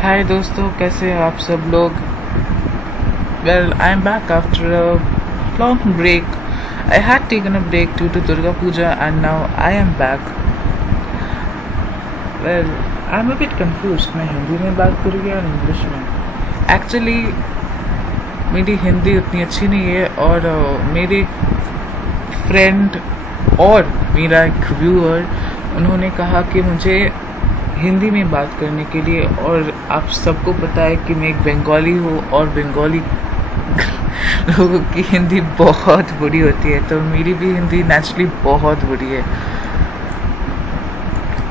हाय दोस्तों, कैसे हैं आप सब लोग? Well, I am back after a long break. I had taken a break due to Durga Puja and now I am back. Well, I'm a bit confused. मैं हिंदी में बात करूँ या इंग्लिश में? Actually, मेरी हिंदी उतनी अच्छी नहीं है और मेरे फ्रेंड और मेरा एक व्यूअर उन्होंने कहा कि मुझे हिंदी में बात करने के लिए, और आप सबको पता है कि मैं एक बंगाली हूँ और बंगाली लोगों की हिंदी बहुत बुरी होती है, तो मेरी भी हिंदी नेचुरली बहुत बुरी है.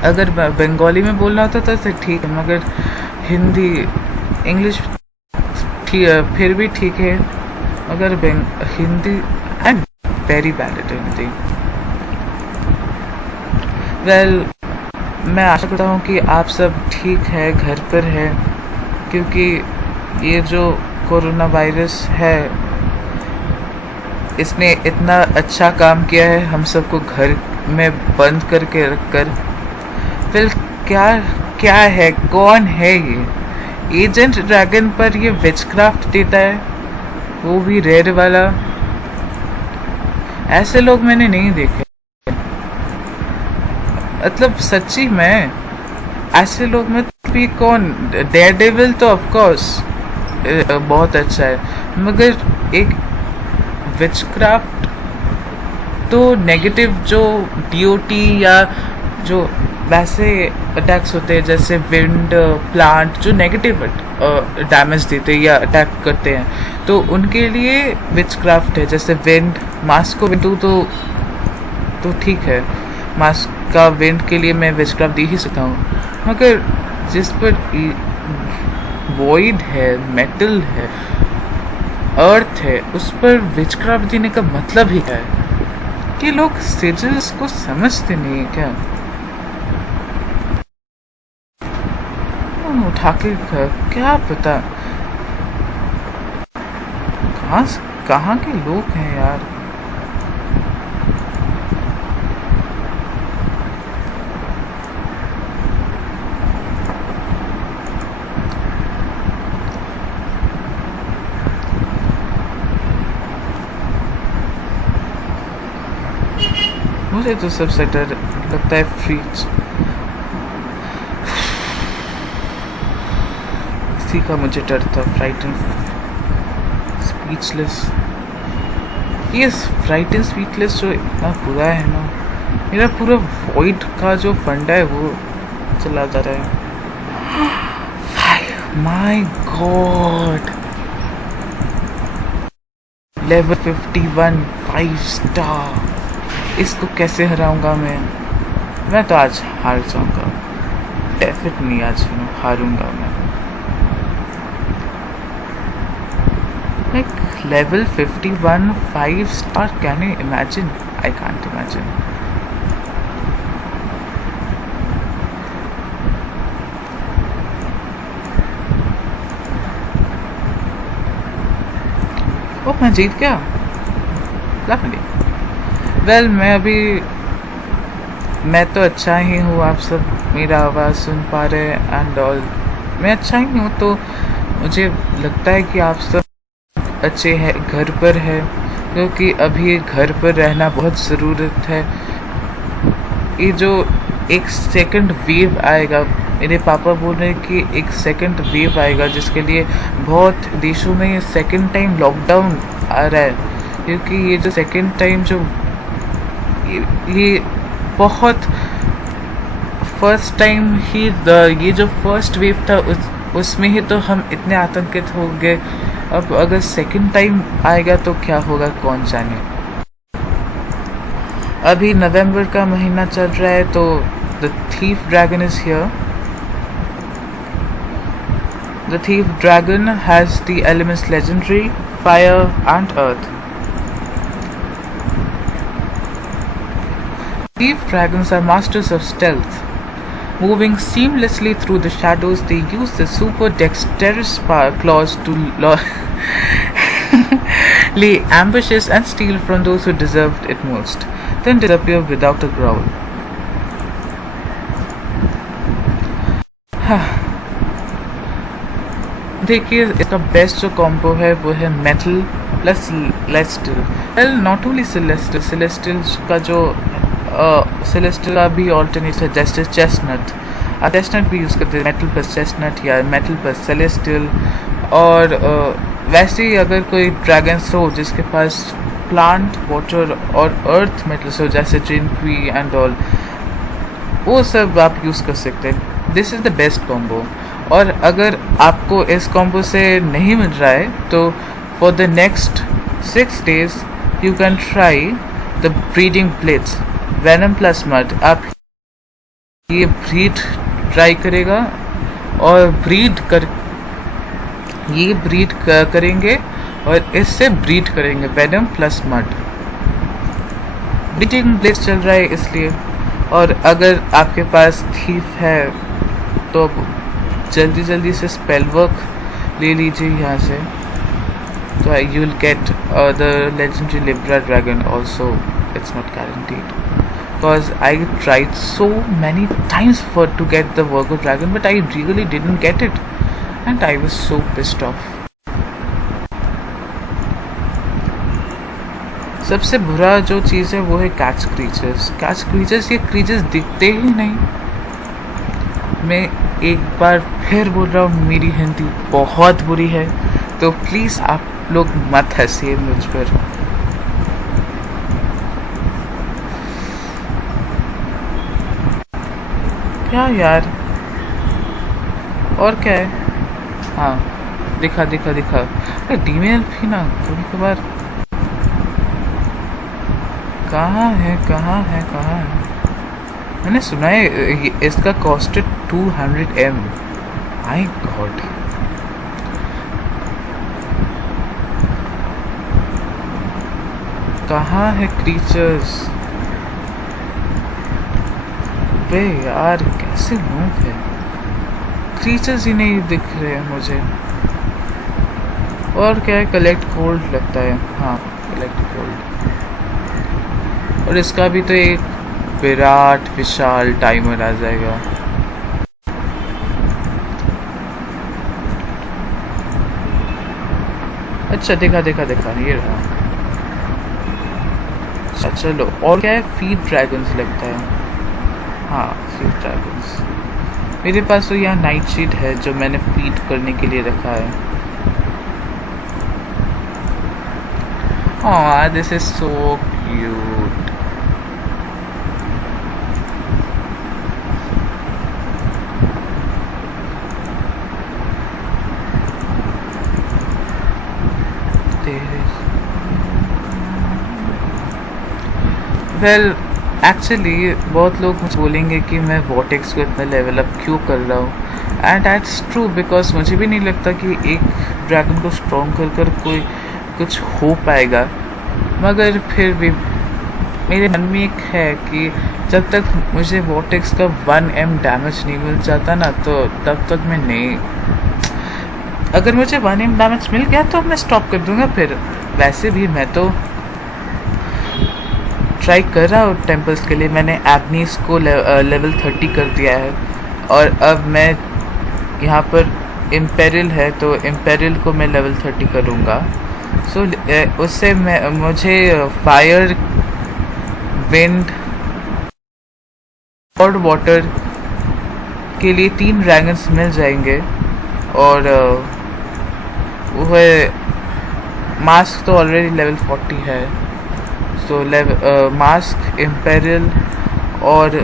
अगर बंगाली में बोलना होता तो ठीक है, मगर हिंदी इंग्लिश फिर भी ठीक है, मगर Hindi I am very bad at Hindi. Well, मैं आशा करता हूँ कि आप सब ठीक है, घर पर है, क्योंकि ये जो कोरोना वायरस है इसने इतना अच्छा काम किया है हम सबको घर में बंद करके रखकर. फिर क्या क्या है, कौन है ये एजेंट ड्रैगन पर ये विचक्राफ्ट देता है, वो भी रेड वाला? ऐसे लोग मैंने नहीं देखे, मतलब सच्ची में ऐसे लोग में भी कौन? डेयरडेविल तो ऑफ कोर्स बहुत अच्छा है, मगर एक विचक्राफ्ट तो नेगेटिव जो डीओटी या जो वैसे अटैक्स होते हैं जैसे विंड प्लांट जो नेगेटिव डैमेज देते हैं या अटैक करते हैं, तो उनके लिए विचक्राफ्ट है. जैसे विंड, मास्क को विंडू तो ठीक है, मास्क का विंड के लिए मैं विचक्राफ्ट दे ही सकता हूँ, मगर जिस पर वॉइड है, मेटल है, अर्थ है, उस पर विचक्राफ्ट देने का मतलब ही है कि लोग सिजल्स को समझते नहीं है क्या? उठा के क्या पता कहाँ के लोग हैं यार. मुझे तो सबसे डर लगता है फ्रीज. इसी का मुझे डर था, फ्राइटन स्पीचलेस. ये फ्राइटन स्पीचलेस जो इतना बुरा है ना, मेरा पूरा वॉइड का जो फंडा है वो चला जा रहा है. My God, level 51 5 star. इसको कैसे हराऊंगा मैं तो आज हार जाऊंगा, डेफिनेटली आज हारूंगा मैं. Like level 51 5 star, can you imagine? I can't imagine. ओ, मैं जीत गया. लवली. वेल, मैं तो अच्छा ही हूँ, आप सब मेरा आवाज़ सुन पा रहे हैं एंड ऑल. मैं अच्छा ही हूँ, तो मुझे लगता है कि आप सब अच्छे हैं, घर पर है, क्योंकि अभी घर पर रहना बहुत ज़रूरत है. ये जो एक सेकंड वेव आएगा, मेरे पापा बोल रहे हैं कि एक सेकंड वेव आएगा जिसके लिए बहुत देशों में ये सेकंड टाइम लॉकडाउन आ रहा है, क्योंकि ये जो सेकंड टाइम जो ये बहुत फर्स्ट टाइम ही ये जो फर्स्ट वेव था उसमें ही तो हम इतने आतंकित हो गए. अब अगर सेकंड टाइम आएगा तो क्या होगा कौन जाने. अभी नवंबर का महीना चल रहा है, तो the thief dragon is here. The thief dragon has the elements legendary, fire and earth. Thief dragons are masters of stealth. Moving seamlessly through the shadows, they use their super dexterous claws to lay ambushes and steal from those who deserved it most, then disappear without a growl. देखिए, इसका best जो combo है वो है metal plus celestial. Well, not only celestial, celestial का जो celestial का भी ऑल्टरनेट है, जैसे चेस्टनट। आप चेस्टनट भी यूज़ करते हैं, मेटल प्लस चेस्टनट या मेटल प्लस सेलेस्टियल। और वैसे ही अगर कोई ड्रैगन्स हो जिसके पास प्लांट, वाटर और अर्थ मेटल्स हो, जैसे जिनक्वी एंड ऑल, वो सब आप यूज़ कर सकते हैं। This is the best combo. और अगर आपको इस कॉम्बो से नहीं मिल रहा है तो for the next 6 days you can try the breeding Blitz venom plus mud. आप ये ब्रीड ट्राई करेगा और ये ब्रीड करेंगे और इससे ब्रीड करेंगे venom plus mud. Breeding Blitz चल रहा है इसलिए। और अगर आपके पास थीफ है तो जल्दी जल्दी से स्पेल वर्क ले लीजिए यहाँ से, तो you will get the legendary Libra dragon also. It's not guaranteed because I tried so many times to get the Virgo dragon, but I really didn't get it and I was so pissed off. सबसे बुरा जो चीज़ है वो है catch creatures. ये creatures दिखते ही नहीं। मैं एक बार फिर बोल रहा हूँ, मेरी हिंदी बहुत बुरी है, तो प्लीज़ आप लोग मत हंसिए मुझ पर। क्या यार, और क्या है? हाँ, दिखा। डीमेल भी ना कभी कभार। कहाँ है? मैंने सुना है इसका कॉस्टेड 200M। My God. कहाँ है क्रीचर्स? बे यार, कैसे नूब है, क्रीचर्स ही नहीं दिख रहे हैं मुझे। और क्या है, कलेक्ट गोल्ड लगता है। हाँ, कलेक्ट गोल्ड। और इसका भी तो एक विराट विशाल टाइमर आ जाएगा। अच्छा, देखा ये रहा। अच्छा चलो, और क्या है, फीड ड्रैगन्स लगता है। हाँ, फीड ड्रैगन्स। मेरे पास तो यहाँ नाइट शीट है जो मैंने फीड करने के लिए रखा है। हाँ, this is so cute. Well, actually बहुत लोग मुझे बोलेंगे कि मैं वॉटेक्स को इतना लेवल अप क्यों कर रहा हूँ, एंड दैट्स ट्रू, बिकॉज मुझे भी नहीं लगता कि एक ड्रैगन को स्ट्रॉन्ग कर कोई कुछ हो पाएगा। मगर फिर भी मेरे मन में एक है कि जब तक मुझे वॉटेक्स का 1M डैमेज नहीं मिल जाता ना, तो तब तक मैं नहीं। अगर मुझे 1M डैमेज मिल गया तो मैं स्टॉप कर दूंगा फिर। वैसे भी मैं तो ट्राई कर रहा हूँ टेम्पल्स के लिए। मैंने एग्नीस को लेवल 30 कर दिया है, और अब मैं यहाँ पर इम्पेरिल है तो इम्पेरिल को मैं लेवल 30 करूँगा। सो उससे मुझे फायर, विंड और वाटर के लिए 3 ड्रैगन्स मिल जाएंगे। और वो मास्क तो ऑलरेडी लेवल 40 है। तो मास्क, इम्पेरियल और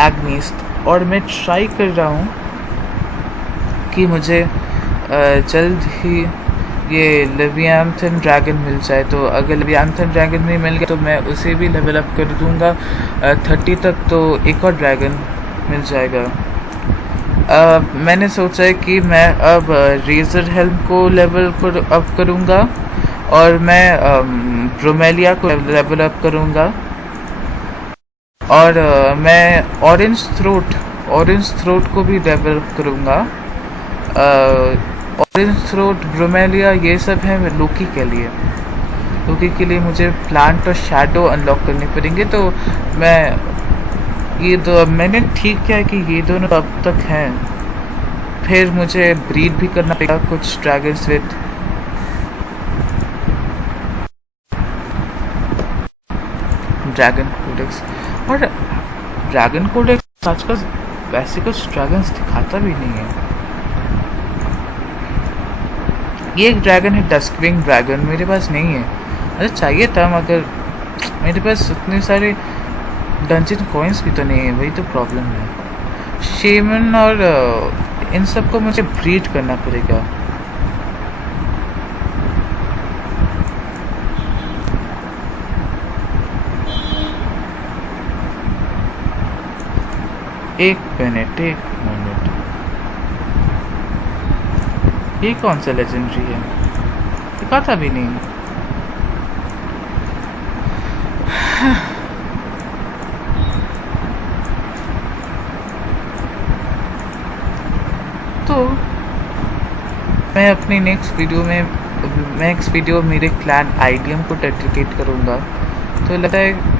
एग्निस्ट। और मैं ट्राई कर रहा हूँ कि मुझे जल्द ही ये लेवियांथन ड्रैगन मिल जाए। तो अगर लेवियांथन ड्रैगन नहीं मिल गया तो मैं उसे भी लेवल अप कर दूँगा 30 तक, तो एक और ड्रैगन मिल जाएगा। मैंने सोचा है कि मैं अब रेजर हेल्म को लेवल अप करूँगा, और मैं ब्रोमेलिया को लेवल अप करूँगा, और मैं ऑरेंज थ्रोट को भी लेवल अप करूँगा। ऑरेंज थ्रोट, ब्रोमेलिया, ये सब है लोकी के लिए मुझे प्लांट और शैडो अनलॉक करने पड़ेंगे। तो मैं ये दो मैंने ठीक किया है कि ये दोनों अब तक हैं। फिर मुझे ब्रीड भी करना पड़ेगा कुछ ड्रैगन्स विद ड्रैगन कोडेक्स। और ड्रैगन कोडेक्स आजकल वैसे कुछ ड्रैगन्स दिखाता भी नहीं है। ये एक ड्रैगन है, डस्कविंग ड्रैगन, मेरे पास नहीं है। अरे चाहिए था, मगर मेरे पास उतने सारे डंजन कॉइन्स भी तो नहीं है, वही तो प्रॉब्लम है। शेमन और इन सब को मुझे ब्रीड करना पड़ेगा। एक मिनट ये कौन सा लेजेंडरी है? दिखाता भी नहीं। तो मैं अपनी नेक्स्ट वीडियो मेरे क्लैन आइडियम को डेडिकेट करूँगा। तो लगता है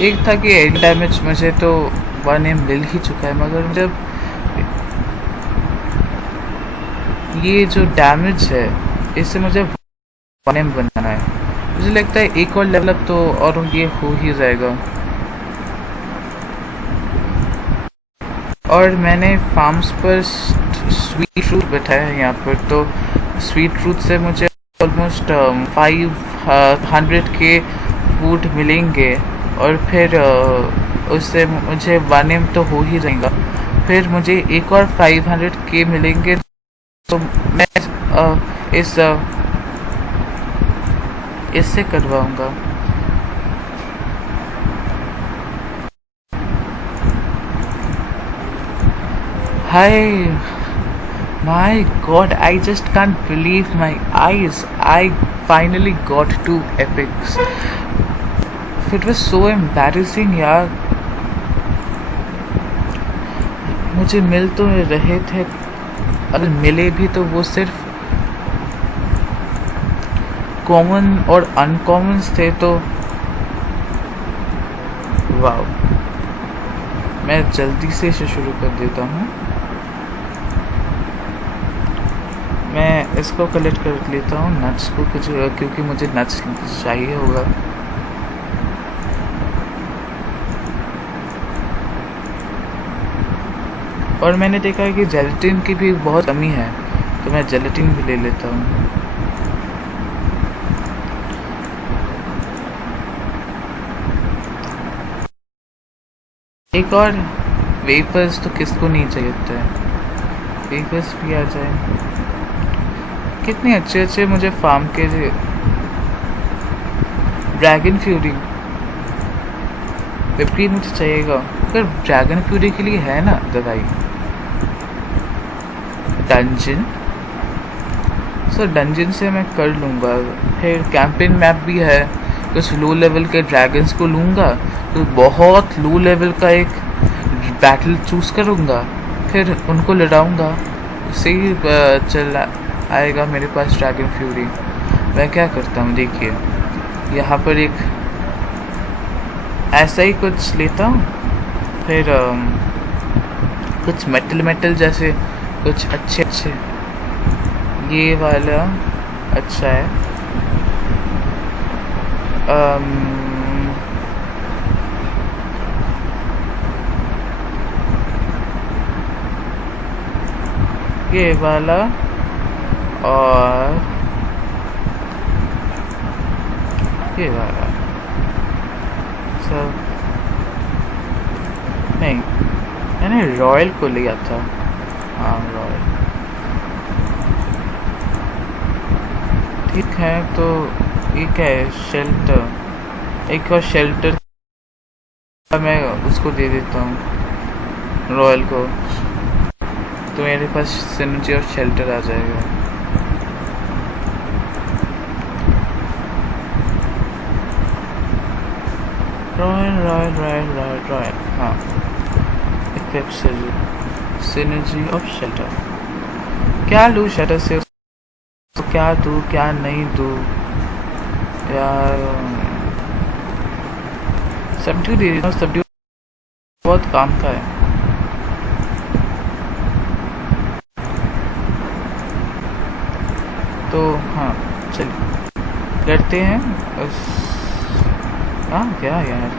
एक था कि एड डैमेज मुझे तो 1M मिल ही चुका है, मगर जब ये जो डैमेज है इससे मुझे 1M बनाना है। मुझे लगता है एक और लेवल अप तो और ये हो ही जाएगा। और मैंने फार्म्स पर स्वीट फ्रूट बैठाया है यहाँ पर, तो स्वीट फ्रूट से मुझे ऑलमोस्ट 500 के फूड मिलेंगे। और फिर उससे मुझे 1M तो हो ही जाएगा। फिर मुझे एक और 500 के मिलेंगे, तो मैं इससे करवाऊंगा। Hi my God, I just can't believe my eyes, I finally got 2 epics। It was so embarrassing यार। मुझे मिल तो रहे थे, अगर मिले भी तो वो सिर्फ कॉमन और अनकॉमन्स थे। तो वाव, मैं जल्दी से इसे शुरू कर देता हूँ। मैं इसको कलेक्ट कर लेता हूँ, नट्स को कुछ, क्योंकि मुझे नट्स चाहिए होगा। और मैंने देखा है कि जेलेटिन की भी बहुत कमी है, तो मैं जेलेटिन भी ले लेता हूँ। एक और वेपर्स तो किसको नहीं चाहिए होता है, वेपर्स भी आ जाए। कितने अच्छे अच्छे मुझे फार्म के ड्रैगन फ्यूरी विपरीत मुझे चाहिएगा। अगर ड्रैगन फ्यूरी के लिए है ना दवाई, डंजन, सो डंजन से मैं कर लूँगा। फिर कैंपेन मैप भी है, कुछ लो लेवल के ड्रैगन्स को लूँगा, तो बहुत लो लेवल का एक बैटल चूज़ करूँगा, फिर उनको लड़ाऊँगा, उससे ही चल आएगा मेरे पास ड्रैगन फ्यूरी। मैं क्या करता हूँ, देखिए यहाँ पर एक ऐसा ही कुछ लेता हूँ, फिर कुछ मेटल जैसे कुछ अच्छे ये वाला अच्छा है। ये वाला और ये वाला सब नहीं, मैंने रॉयल को लिया था। हाँ रॉयल ठीक है। तो एक है शेल्टर, एक और शेल्टर मैं उसको दे देता हूँ रॉयल को, तो मेरे पास सिनर्जी और शेल्टर आ जाएगा। रॉयल हाँ, इक्विप सिनर्जी ऑफ शेल्टर। क्या लूँ शेल्टर से? तो क्या दूँ क्या नहीं दूँ यार। सब्ड्यू दे देना, सब्ड्यू बहुत काम का है। तो हाँ चलिए करते हैं उस। हाँ क्या यार,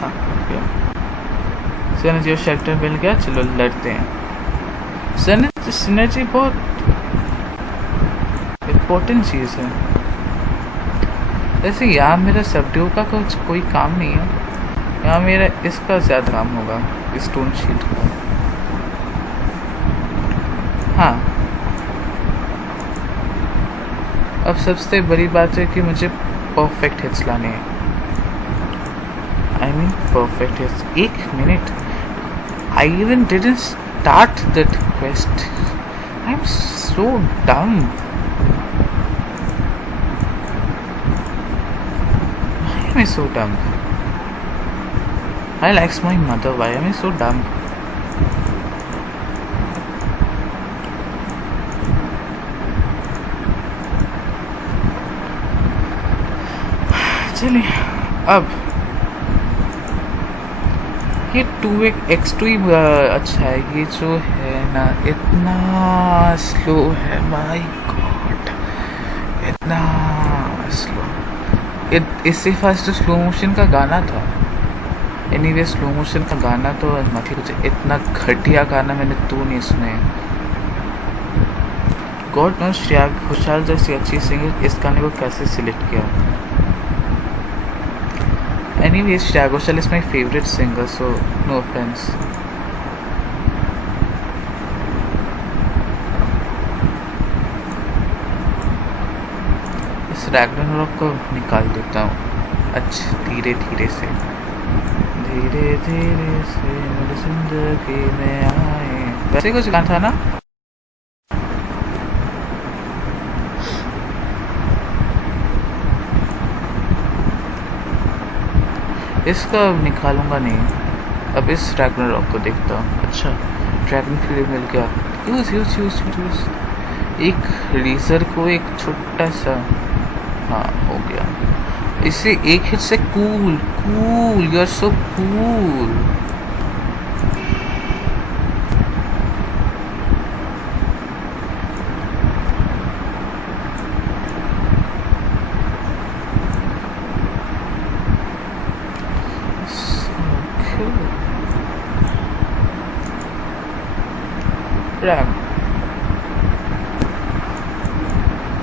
हाँ क्या सिनर्जी और शेल्टर मिल गया, चलो लड़ते हैं। सिनर्जी बहुत इम्पोर्टेंट चीज़ है। जैसे यहाँ मेरा सब्ड्यू का कुछ कोई काम नहीं है, यहाँ मेरा इसका ज़्यादा काम होगा, स्टोन शील्ड का। हाँ अब सबसे बड़ी बात है कि मुझे परफेक्ट हिट्स लाने हैं। I mean perfect hits। एक minute, I even didn't start that quest। I'm so dumb। Why am I so dumb? I likes my mother। Why am I so dumb? चलिए अब ये 2x2 ही अच्छा है। ये जो है ना इतना स्लो है, माय गॉड इतना स्लो। इससे फास्ट तो स्लो मोशन का गाना था। एनीवे स्लो मोशन का गाना तो मत ही कुछ, इतना घटिया गाना मैंने तो नहीं सुने। गॉड नो श्रेया घोषाल जैसी अच्छी सिंगर इस गाने को कैसे सिलेक्ट किया। Anyways, Shreya Ghoshal is my favorite singer, so no offense। इस रैग्नारोक को निकाल देता हूँ। अच्छा धीरे धीरे से मेरी जिंदगी में आए, वैसे कुछ गाना था ना। इसका निकालूंगा नहीं, अब इस रैग्नारोक को देखता हूँ। अच्छा ड्रैगन फ्यूरी मिल गया, यूज। एक रीजर को एक छोटा सा, हाँ हो गया। इसे एक हिट से cool you are so cool.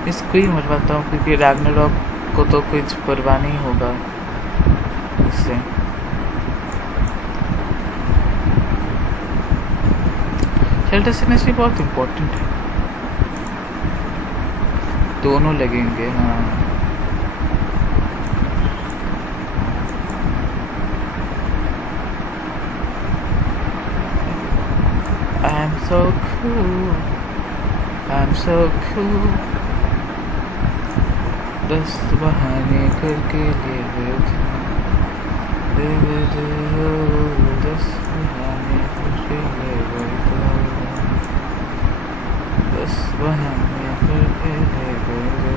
इसको ही मरवाता हूँ क्योंकि रैग्नारोक को तो कुछ परवाह नहीं होगा इससे। शेल्टर सिनेसी बहुत इम्पोर्टेंट है, दोनों लगेंगे। हाँ I'm so cool, I'm so cool। दस बहाने करके ले गए दस बहाने करके ले गए, दस बहाने करके ले गए।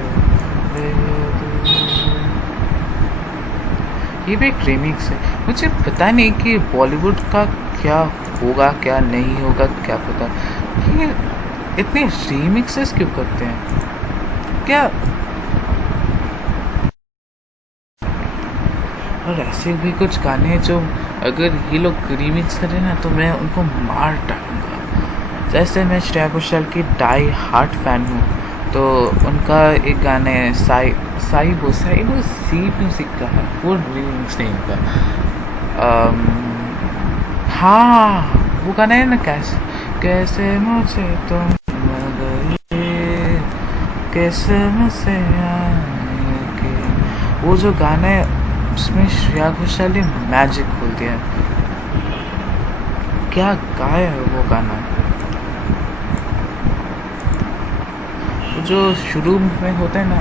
ये भी एक रीमिक्स है। मुझे पता नहीं कि बॉलीवुड का क्या होगा क्या नहीं होगा, क्या पता ये इतने रीमिक्सेस क्यों करते हैं क्या। और ऐसे भी कुछ गाने हैं जो अगर ये लोग रीमिक्स करें ना तो मैं उनको मार डालूंगा। जैसे मैं श्रेया घोषाल की डाई हार्ट फैन हूँ, तो उनका एक गाने साई वो सी म्यूजिक का है, वो रीमिक्स नहीं होगा। हाँ वो गाना है ना, कैसे मुझे तुम गए कैसे मुझसे आएंगे, वो जो गाना है उसमें श्रेया घोषाल ने मैजिक खोल दिया। क्या गाया है वो गाना। जो शुरू में होता है ना,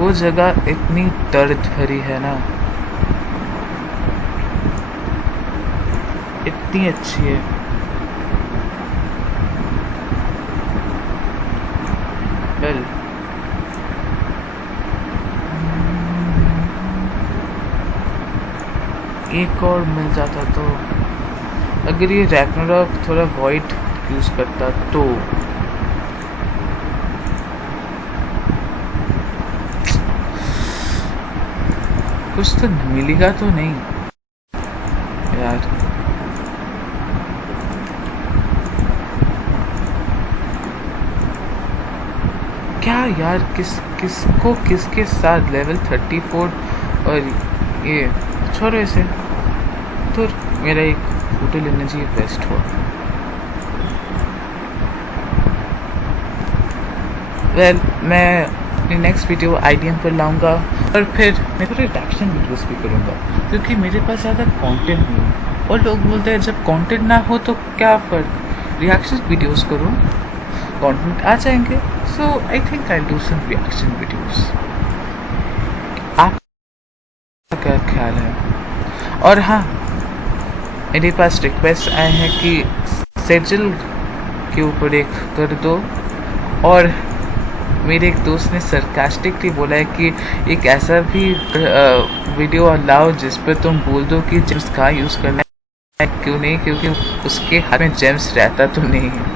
वो जगह इतनी दर्द भरी है ना, इतनी अच्छी है। वेल एक और मिल जाता तो, अगर ये रैग्नारॉक थोड़ा वॉइड यूज करता तो। कुछ तो मिलेगा तो नहीं यार। क्या यार, किसको किसके साथ लेवल 34 और ये छोड़ो इसे, तो मेरा एक फोटो लेना चाहिए बेस्ट हुआ। वेल मैं अपनी नेक्स्ट वीडियो आईडीएम पर लाऊंगा और फिर मैं थोड़े रिएक्शन वीडियोस भी करूंगा, क्योंकि मेरे पास ज़्यादा कंटेंट नहीं है। और लोग बोलते हैं जब कंटेंट ना हो तो क्या फ़र्क, रिएक्शन वीडियोस करो, कंटेंट आ जाएंगे। So I think I do some reaction videos. आपका क्या ख्याल है? और हाँ, मेरे पास रिक्वेस्ट आए हैं कि सेजल के ऊपर एक कर दो, और मेरे एक दोस्त ने सरकास्टिकली बोला है कि एक ऐसा भी वीडियो लाओ जिस पर तुम बोल दो कि जेम्स कहाँ यूज़ करना है, क्यों नहीं, क्योंकि उसके हाथ में जेम्स रहता तो नहीं है।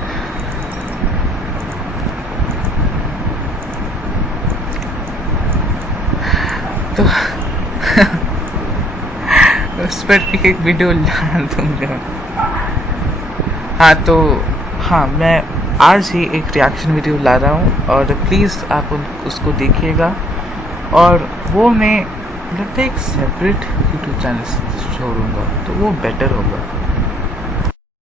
तो उस पर भी एक वीडियो ला दूंगा। हाँ तो हाँ, मैं आज ही एक रिएक्शन वीडियो ला रहा हूँ, और प्लीज़ आप उसको देखिएगा। और वो मैं लगता है एक सेपरेट यूट्यूब चैनल से छोड़ूंगा, तो वो बेटर होगा।